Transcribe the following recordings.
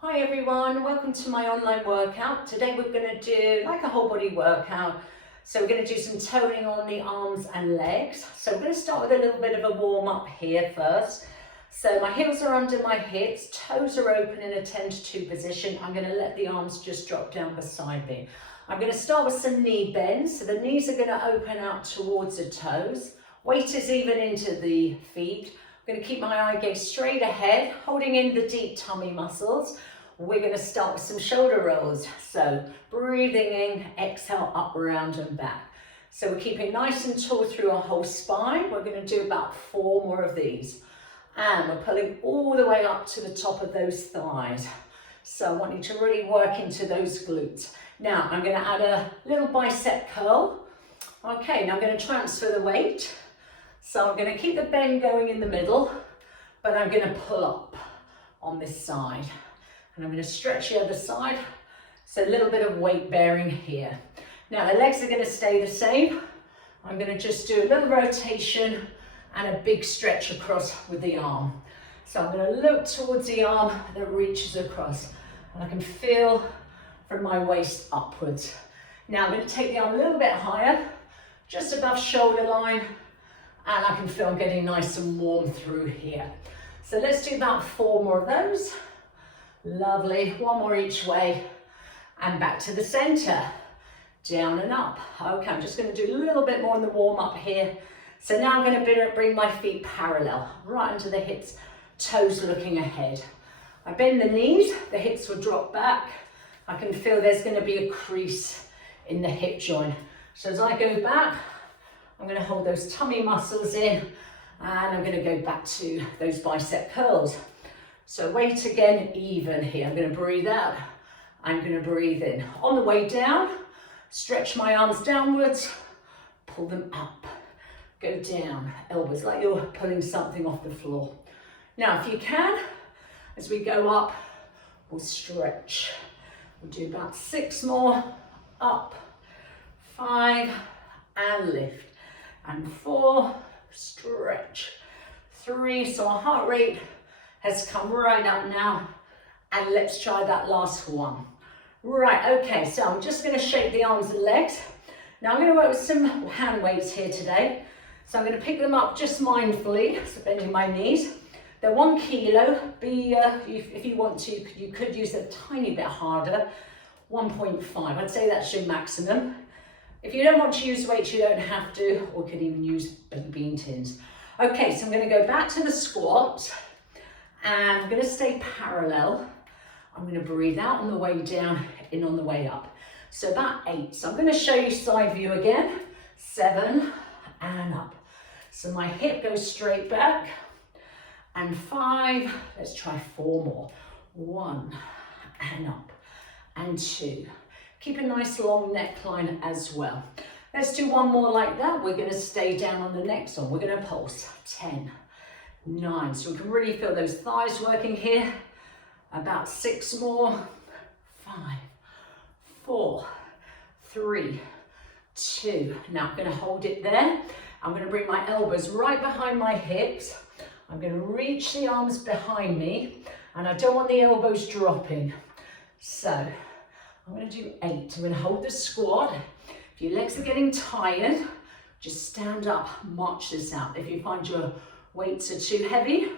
Hi everyone, welcome to my online workout. Today we're going to do like a whole body workout. So we're going to do some toning on the arms and legs. So we're going to start with a little bit of a warm up here first. So my heels are under my hips, toes are open in a 10 to 2 position. I'm going to let the arms just drop down beside me. I'm going to start with some knee bends. So the knees are going to open out towards the toes. Weight is even into the feet. I'm going to keep my eye gaze straight ahead, holding in the deep tummy muscles. We're going to start with some shoulder rolls. So breathing in, exhale, up, round and back. So we're keeping nice and tall through our whole spine. We're going to do about 4 more of these. And we're pulling all the way up to the top of those thighs. So I want you to really work into those glutes. Now I'm going to add a little bicep curl. Okay, now I'm going to transfer the weight. So I'm going to keep the bend going in the middle, but I'm going to pull up on this side. And I'm going to stretch the other side. So a little bit of weight bearing here. Now the legs are going to stay the same. I'm going to just do a little rotation and a big stretch across with the arm. So I'm going to look towards the arm that reaches across. And I can feel from my waist upwards. Now I'm going to take the arm a little bit higher, just above shoulder line. And I can feel I'm getting nice and warm through here. So let's do about 4 more of those. Lovely, 1 more each way. And back to the center, down and up. Okay, I'm just gonna do a little bit more in the warm up here. So now I'm gonna bring my feet parallel, right under the hips, toes looking ahead. I bend the knees, the hips will drop back. I can feel there's gonna be a crease in the hip joint. So as I go back, I'm going to hold those tummy muscles in and I'm going to go back to those bicep curls. So weight again, even here. I'm going to breathe out. I'm going to breathe in. On the way down, stretch my arms downwards, pull them up, go down, elbows like you're pulling something off the floor. Now, if you can, as we go up, we'll stretch. We'll do about 6 more, up, 5, and lift. And 4, stretch, 3, so our heart rate has come right up now, and let's try that last one. Right, okay, so I'm just gonna shake the arms and legs. Now I'm gonna work with some hand weights here today. So I'm gonna pick them up just mindfully, so bending my knees. They're 1 kilo, if you want to, you could use a tiny bit harder, 1.5, I'd say that's your maximum. If you don't want to use weights, you don't have to, or could even use baked bean tins. Okay, so I'm going to go back to the squat, and I'm going to stay parallel. I'm going to breathe out on the way down, in on the way up. So about 8. So I'm going to show you side view again. 7, and up. So my hip goes straight back, and 5. Let's try 4 more. 1, and up, and 2. Keep a nice long neckline as well. Let's do 1 more like that. We're going to stay down on the next one. We're going to pulse. 10, 9. So we can really feel those thighs working here. About 6 more. 5, 4, 3, 2. Now I'm going to hold it there. I'm going to bring my elbows right behind my hips. I'm going to reach the arms behind me, and I don't want the elbows dropping. So I'm going to do 8. I'm going to hold the squat. If your legs are getting tired, just stand up, march this out. If you find your weights are too heavy,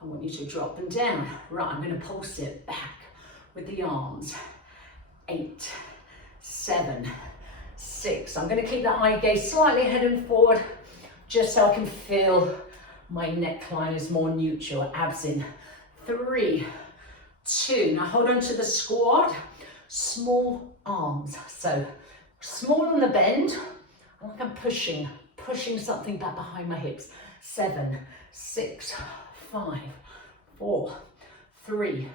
I want you to drop them down. Right, I'm going to pulse it back with the arms. 8, 7, 6. I'm going to keep that eye gaze slightly ahead and forward, just so I can feel my neckline is more neutral, abs in. 3, 2. Now hold on to the squat. Small arms, so small on the bend, like I'm pushing something back behind my hips. 7, 6, 5, 4, 3,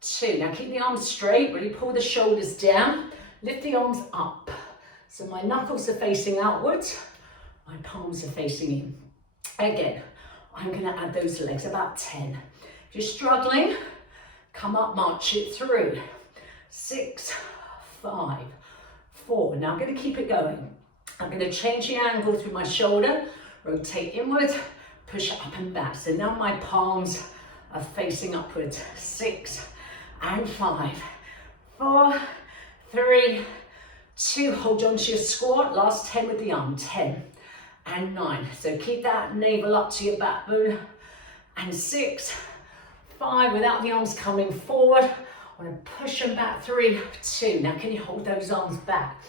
2. Now keep the arms straight, really pull the shoulders down, lift the arms up. So my knuckles are facing outwards, my palms are facing in. Again, I'm gonna add those legs, about 10. If you're struggling, come up, march it through. 6, 5, 4. Now I'm going to keep it going. I'm going to change the angle through my shoulder, rotate inward, push up and back. So now my palms are facing upwards. 6 and 5, 4, 3, 2, hold on to your squat, last 10 with the arm, 10 and 9, so keep that navel up to your backbone, and 6, 5, without the arms coming forward, I want to push them back, 3, 2, now can you hold those arms back,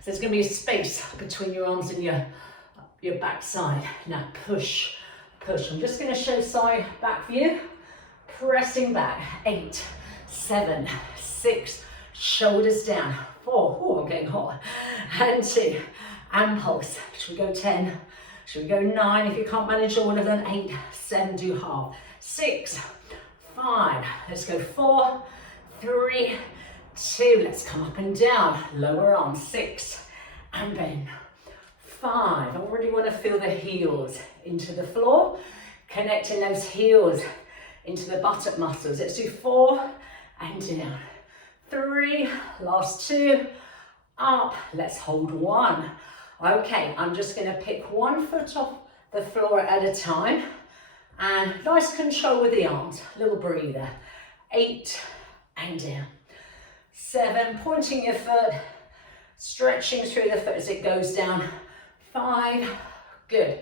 so there's going to be a space between your arms and your back side, now push, push, I'm just going to show side back view, pressing back, 8, 7, 6, shoulders down, 4, oh, I'm getting hot, and 2, and pulse, should we go 10, should we go 9, if you can't manage all of them, 8, 7, do half, 6, 5, let's go 4, 3, 2, let's come up and down, lower arm, 6, and bend, 5, I really want to feel the heels into the floor, connecting those heels into the buttock muscles, let's do 4, and down, 3, last 2, up, let's hold 1, okay, I'm just going to pick 1 foot off the floor at a time, and nice control with the arms, little breather, 8, and down, 7, pointing your foot, stretching through the foot as it goes down, 5, good,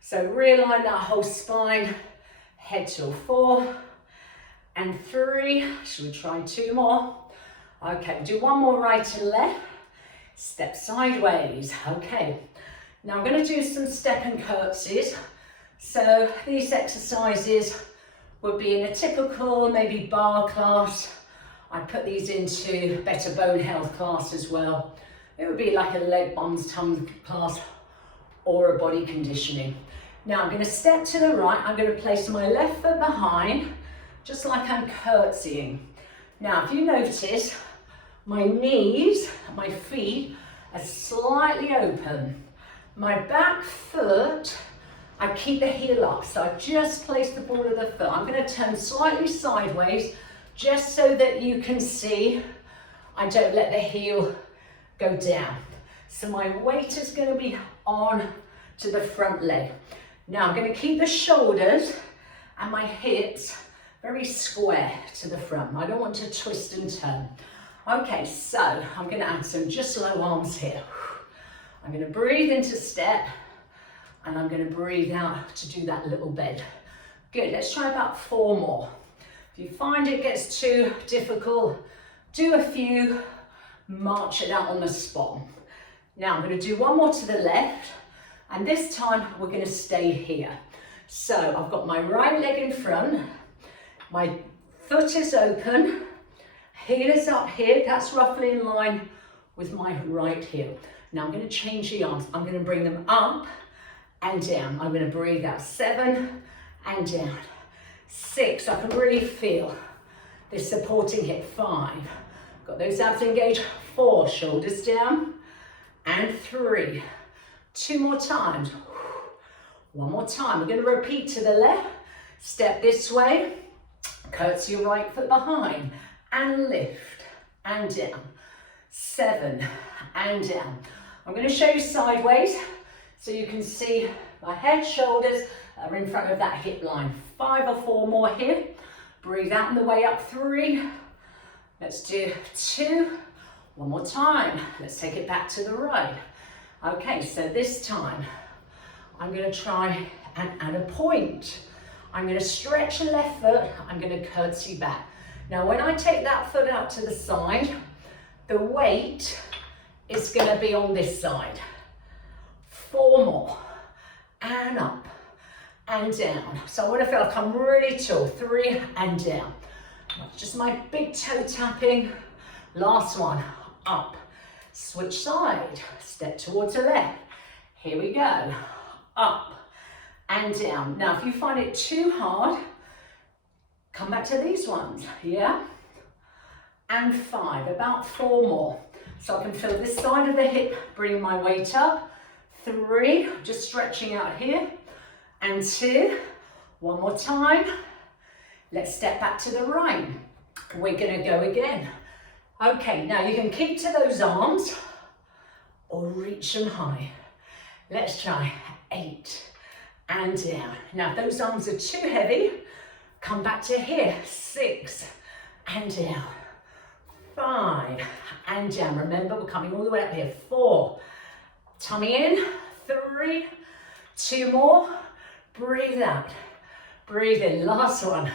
so realign that whole spine, head to 4, and 3, should we try 2 more, okay, do 1 more right and left, step sideways, okay, now I'm going to do some step and curtsies, so these exercises would be in a typical maybe bar class, I'd put these into better bone health class as well, it would be like a leg bums tongue class or a body conditioning. Now I'm going to step to the right, I'm going to place my left foot behind, just like I'm curtsying. Now if you notice, my knees, my feet are slightly open. My back foot, I keep the heel up, so I just place the ball of the foot. I'm going to turn slightly sideways, just so that you can see I don't let the heel go down. So my weight is going to be on to the front leg. Now I'm going to keep the shoulders and my hips very square to the front. I don't want to twist and turn. Okay, so I'm going to add some just low arms here. I'm going to breathe into step and I'm going to breathe out to do that little bend. Good, let's try about 4 more. If you find it gets too difficult, do a few, march it out on the spot. Now I'm going to do 1 more to the left, and this time we're going to stay here. So I've got my right leg in front, my foot is open, heel is up here, that's roughly in line with my right heel. Now I'm going to change the arms, I'm going to bring them up and down. I'm going to breathe out, 7 and down, 6, I can really feel this supporting hip, 5, got those abs engaged, 4, shoulders down, and 3, 2 more times, 1 more time, we're going to repeat to the left, step this way, curtsy your right foot behind, and lift, and down, 7, and down. I'm going to show you sideways, so you can see my head, shoulders are in front of that hip line, 5 or 4 more here, breathe out on the way up, 3, let's do 2, 1 more time, let's take it back to the right. Okay, so this time, I'm going to try and add a point. I'm going to stretch the left foot, I'm going to curtsy back. Now when I take that foot out to the side, the weight is going to be on this side. 4 more, and up, and down. So I want to feel like I'm really tall, 3 and down. Just my big toe tapping. Last one, up, switch side, step towards the left. Here we go, up and down. Now if you find it too hard, come back to these ones, yeah? And 5, about 4 more. So I can feel this side of the hip, bring my weight up. 3, just stretching out here. And 2, 1 more time. Let's step back to the right. We're gonna go again. Okay, now you can keep to those arms or reach them high. Let's try 8 and down. Now if those arms are too heavy, come back to here, 6 and down. 5, and down. Remember, we're coming all the way up here. 4, tummy in. 3, 2 more. Breathe out. Breathe in. Last one.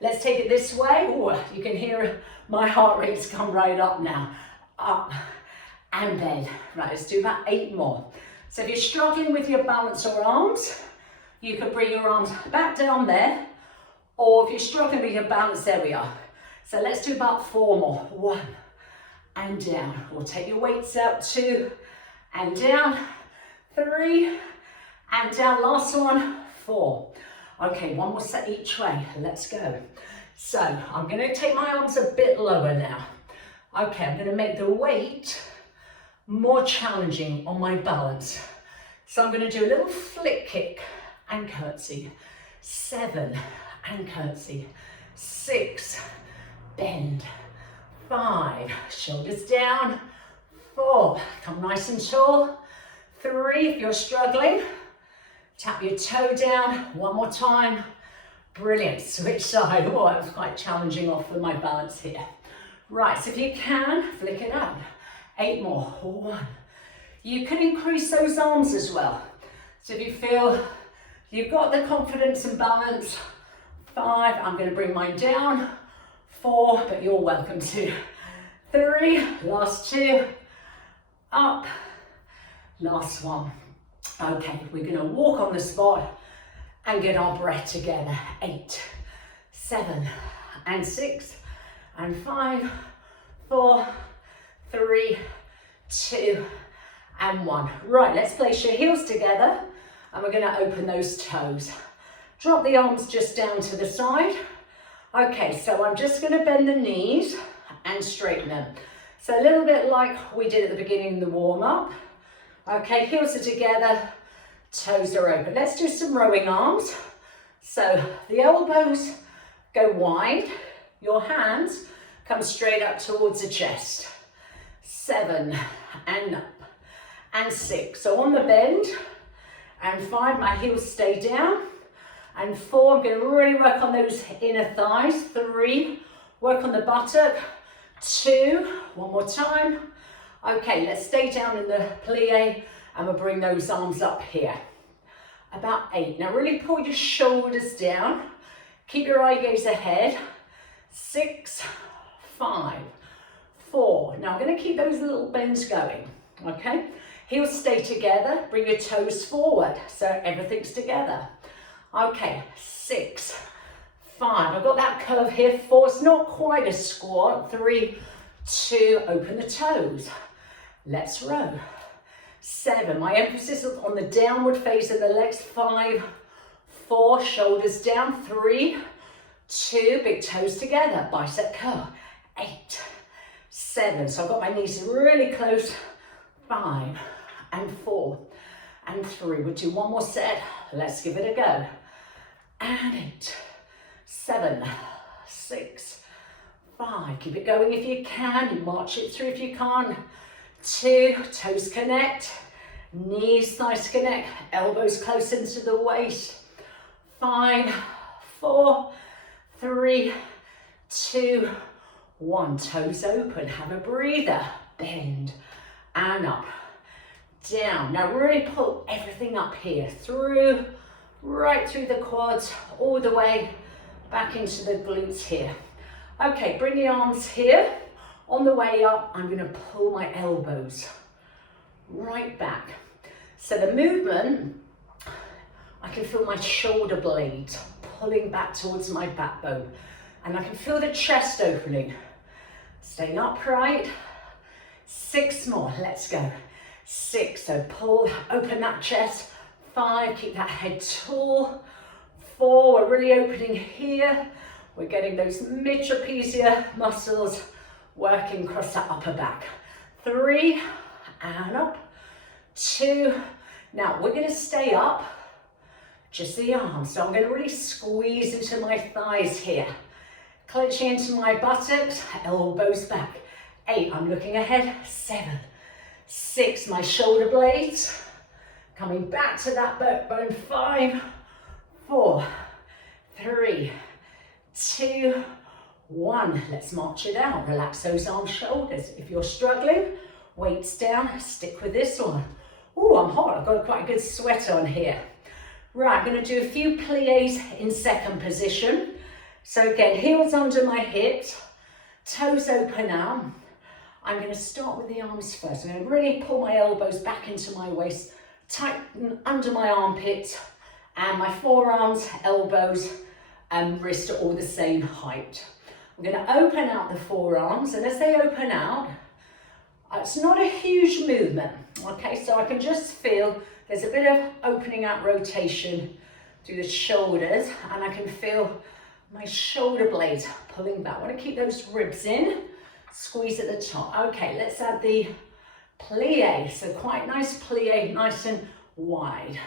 Let's take it this way. Ooh, you can hear my heart rate's come right up now. Up and bend. Right, let's do about 8 more. So if you're struggling with your balance or arms, you could bring your arms back down there. Or if you're struggling with your balance, there we are. So let's do about 4 more. 1 and down. Or take your weights out. 2 and down. 3 and down. Last one. 4. Okay, 1 more set each way. Let's go. So I'm going to take my arms a bit lower now. Okay, I'm going to make the weight more challenging on my balance. So I'm going to do a little flick kick and curtsy. 7 and curtsy. 6, bend. 5, shoulders down. 4, come nice and tall. 3, if you're struggling, tap your toe down. 1 more time. Brilliant. Switch side. Oh, that was quite challenging off with my balance here. Right, so if you can, flick it up. 8 more. 1. You can increase those arms as well. So if you feel you've got the confidence and balance, 5, I'm going to bring mine down. 4, but you're welcome to. 3, last 2, up, last 1. Okay, we're going to walk on the spot and get our breath together. 8, 7, and 6, and 5, 4, 3, 2, and 1. Right, let's place your heels together and we're going to open those toes. Drop the arms just down to the side. Okay, so I'm just going to bend the knees and straighten them. So a little bit like we did at the beginning of the warm-up. Okay, heels are together, toes are open. Let's do some rowing arms. So the elbows go wide, your hands come straight up towards the chest. 7, and up, and 6. So on the bend, and 5, my heels stay down. And 4, I'm going to really work on those inner thighs. 3, work on the buttock. 2, 1 more time. Okay, let's stay down in the plie and we'll bring those arms up here. About 8. Now really pull your shoulders down. Keep your eye gaze ahead. 6, 5, 4. Now I'm going to keep those little bends going. Okay, heels stay together. Bring your toes forward so everything's together. Okay, 6, 5. I've got that curve here. 4, it's not quite a squat. 3, 2, open the toes. Let's row. 7, my emphasis is on the downward face of the legs. 5, 4, shoulders down. 3, 2, big toes together, bicep curl. 8, 7, so I've got my knees really close. 5, and 4, and 3. We'll do 1 more set. Let's give it a go. And 8, 7, 6, 5. Keep it going if you can. You march it through if you can't. 2, toes connect, knees, thighs connect, elbows close into the waist. 5, 4, 3, 2, 1. Toes open. Have a breather. Bend and up, down. Now really pull everything up here, through, right through the quads, all the way back into the glutes here. Okay, bring the arms here. On the way up, I'm going to pull my elbows right back. So the movement, I can feel my shoulder blades pulling back towards my backbone. And I can feel the chest opening. Staying upright. 6 more, let's go. 6, so pull, open that chest. 5, keep that head tall. 4, we're really opening here. We're getting those mid-trapezius muscles working across that upper back. 3, and up. 2, now we're going to stay up, just the arms. So I'm going to really squeeze into my thighs here. Clenching into my buttocks, elbows back. 8, I'm looking ahead. 7, 6, my shoulder blades. Coming back to that backbone. 5, 4, 3, 2, 1. Let's march it out. Relax those arms, shoulders. If you're struggling, weights down, stick with this one. Oh, I'm hot. I've got quite a good sweat on here. Right, I'm going to do a few plies in second position. So again, heels under my hips, toes open out. I'm going to start with the arms first. I'm going to really pull my elbows back into my waist, tighten under my armpits, and my forearms, elbows, and wrist are all the same height. I'm going to open out the forearms, and as they open out, it's not a huge movement, okay? So I can just feel there's a bit of opening out rotation through the shoulders, and I can feel my shoulder blades pulling back. I want to keep those ribs in, squeeze at the top. Okay, let's add the plie. So quite nice plie, nice and wide.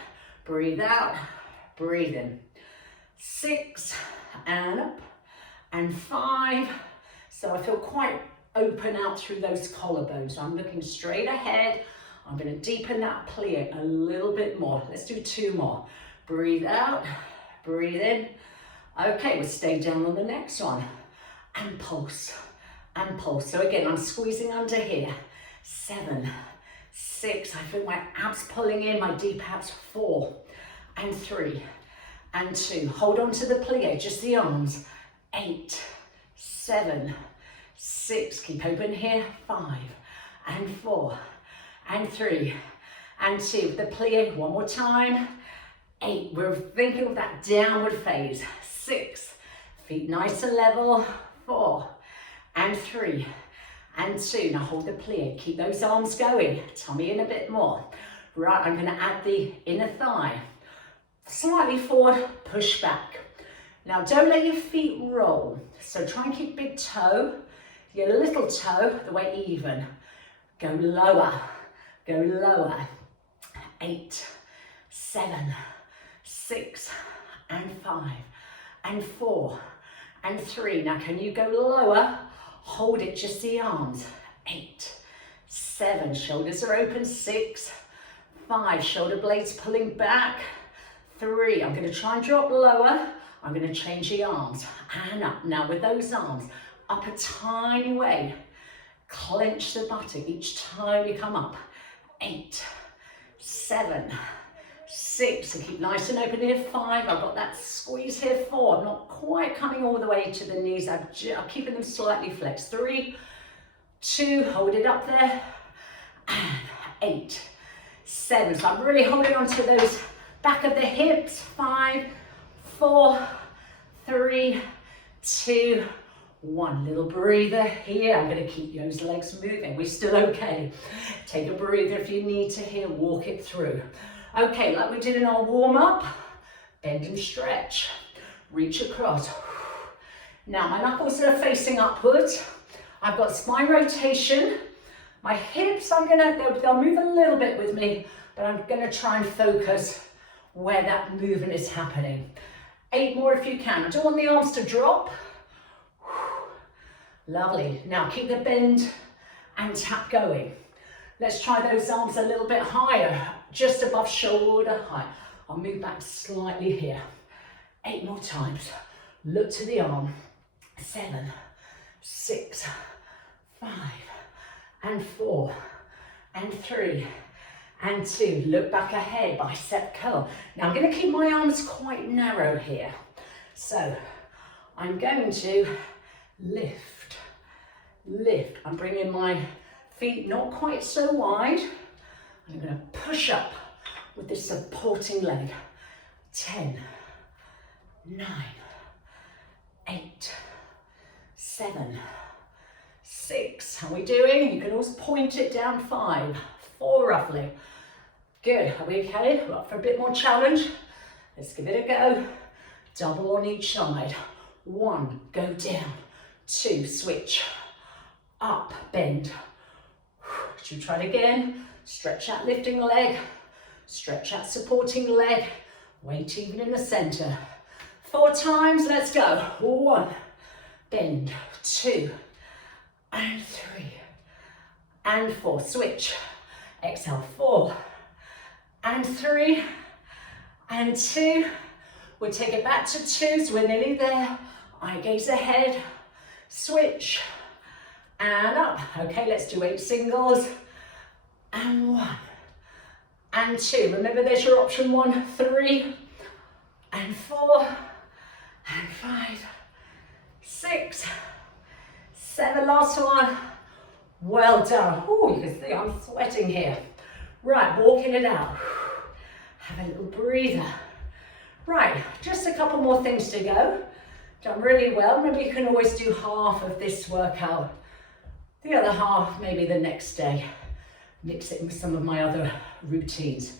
Breathe out, breathe in. 6 and up, and 5. So I feel quite open out through those collarbones. So I'm looking straight ahead. I'm going to deepen that plie a little bit more. Let's do 2 more. Breathe out, breathe in. Okay, we'll stay down on the next one. And pulse, and pulse. So again, I'm squeezing under here. 7, 6. I feel my abs pulling in, my deep abs. 4, and 3, and 2. Hold on to the plie, just the arms. 8, 7, 6. Keep open here. 5, and 4, and 3, and 2. The plie, one more time. 8. We're thinking of that downward phase. 6. Feet nice and level. 4, and 3, and 2. Now hold the plie. Keep those arms going. Tummy in a bit more. Right, I'm going to add the inner thigh. Slightly forward, push back. Now don't let your feet roll. So try and keep big toe, your little toe, the way even. Go lower, go lower. 8, 7, 6, and 5, and 4, and 3. Now can you go lower? Hold it, just the arms. 8, 7, shoulders are open. 6, 5, shoulder blades pulling back. 3, I'm going to try and drop lower. I'm going to change the arms and up. Now with those arms, up a tiny way. Clench the buttock each time you come up. 8, 7, 6, so keep nice and open here. 5, I've got that squeeze here. 4, I'm not quite coming all the way to the knees. I'm keeping them slightly flexed. 3, 2, hold it up there. And 8, 7, so I'm really holding on to those back of the hips. 5, 4, 3, 2, 1. Little breather here. I'm going to keep those legs moving. We're still okay. Take a breather if you need to here. Walk it through. Okay, like we did in our warm-up, bend and stretch. Reach across. Now my knuckles are facing upwards. I've got spine rotation. My hips, they'll move a little bit with me, but I'm going to try and focus where that movement is happening. 8 more if you can. I don't want the arms to drop. Lovely. Now keep the bend and tap going. Let's try those arms a little bit higher, just above shoulder height. I'll move back slightly here. 8 more times. Look to the arm. 7, 6, 5, and 4, and 3, and 2. Look back ahead, bicep curl. Now I'm going to keep my arms quite narrow here. So I'm going to lift, lift. I'm bringing my feet not quite so wide. I'm going to push up with this supporting leg. 10, 9, 8, 7, 6. How are we doing? You can also point it down. 5, 4 roughly. Good. Are we okay? We're up for a bit more challenge. Let's give it a go. Double on each side. 1, go down. 2, switch. Up, bend. Should we try it again? Stretch that lifting leg. Stretch that supporting leg. Weight even in the center. 4 times, let's go. 1, bend. 2, and 3, and 4. Switch. Exhale. 4, and 3, and 2. We'll take it back to 2, so we're nearly there. Eye gaze ahead. switch, and up. Okay, let's do 8 singles, and 1, and 2. Remember, there's your option 1, 3, and 4, and 5, 6, 7, last one. Well done. Oh, you can see I'm sweating here. Right, walking it out. Have a little breather. Right, just a couple more things to go. Done really well. Remember, you can always do half of this workout. The other half, maybe the next day. Mix it with some of my other routines.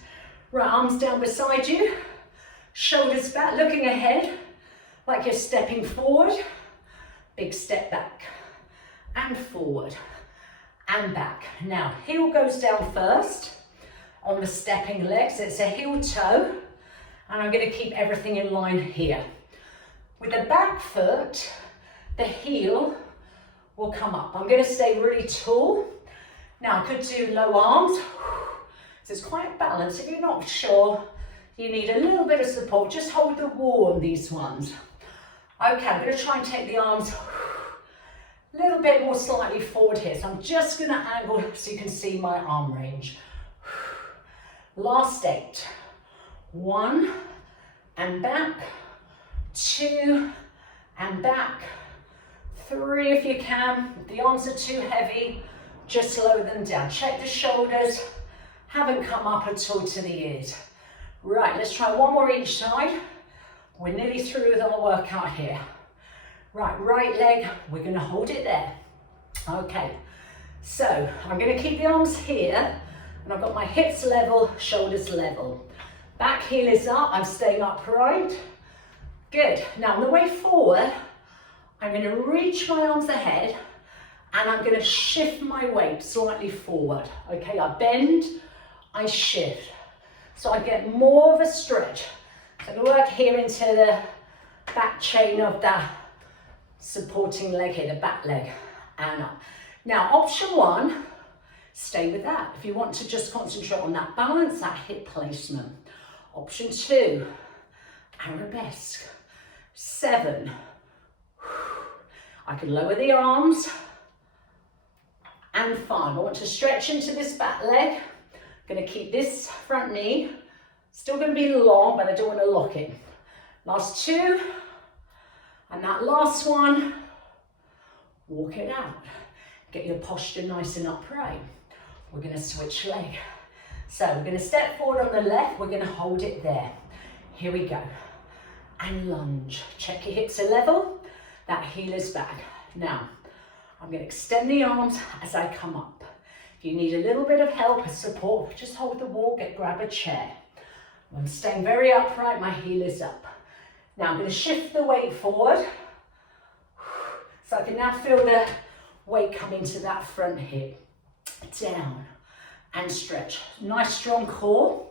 Right, arms down beside you. Shoulders back, looking ahead, like you're stepping forward. Big step back, and forward, and back. Now, heel goes down first on the stepping legs. It's a heel toe, and I'm going to keep everything in line here. With the back foot, the heel will come up. I'm going to stay really tall. Now, I could do low arms, so it's quite balanced. If you're not sure, you need a little bit of support. Just hold the wall on these ones. Okay, I'm going to try and take the arms a little bit more slightly forward here. So I'm just going to angle so you can see my arm range. Last 8. 1, and back. 2, and back. 3 if you can. If the arms are too heavy, just lower them down. Check the shoulders. Haven't come up at all to the ears. Right, let's try one more each side. We're nearly through with our workout here. Right leg, we're going to hold it there. Okay, so I'm going to keep the arms here, and I've got my hips level, shoulders level. Back heel is up, I'm staying upright. Good. Now on the way forward, I'm going to reach my arms ahead, and I'm going to shift my weight slightly forward. Okay, I bend, I shift. So I get more of a stretch. So I'm going to work here into the back chain of that supporting leg here, the back leg, and up. Now, option 1, stay with that. If you want to just concentrate on that balance, that hip placement. Option 2, arabesque. 7. I can lower the arms. And 5. I want to stretch into this back leg. I'm going to keep this front knee. Still going to be long, but I don't want to lock it. Last 2. And that last one, walk it out. Get your posture nice and upright. We're going to switch leg. So we're going to step forward on the left. We're going to hold it there. Here we go. And lunge. Check your hips are level. That heel is back. Now, I'm going to extend the arms as I come up. If you need a little bit of help or support, just hold the wall, grab a chair. I'm staying very upright, my heel is up. Now I'm going to shift the weight forward. So I can now feel the weight come into that front hip. Down and stretch. Nice strong core.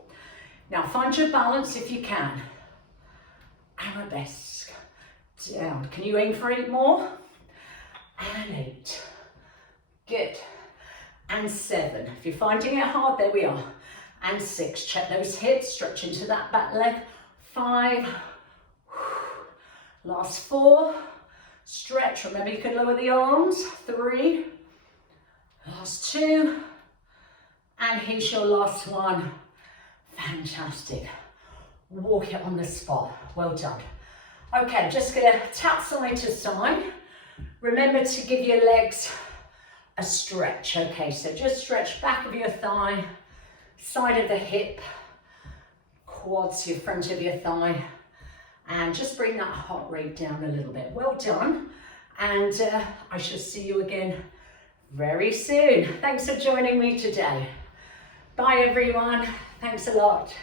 Now find your balance if you can. Arabesque. Down. Can you aim for 8 more? And 8. Good. And 7. If you're finding it hard, there we are. And 6. Check those hips. Stretch into that back leg. 5. Last 4. Stretch. Remember, you can lower the arms. 3. Last 2. And here's your last one. Fantastic. Walk it on the spot. Well done. Okay, just going to tap side to side. Remember to give your legs a stretch. Okay, so just stretch back of your thigh, side of the hip, quads, your front of your thigh, and just bring that heart rate down a little bit. Well done. And I shall see you again very soon. Thanks for joining me today. Bye everyone. Thanks a lot.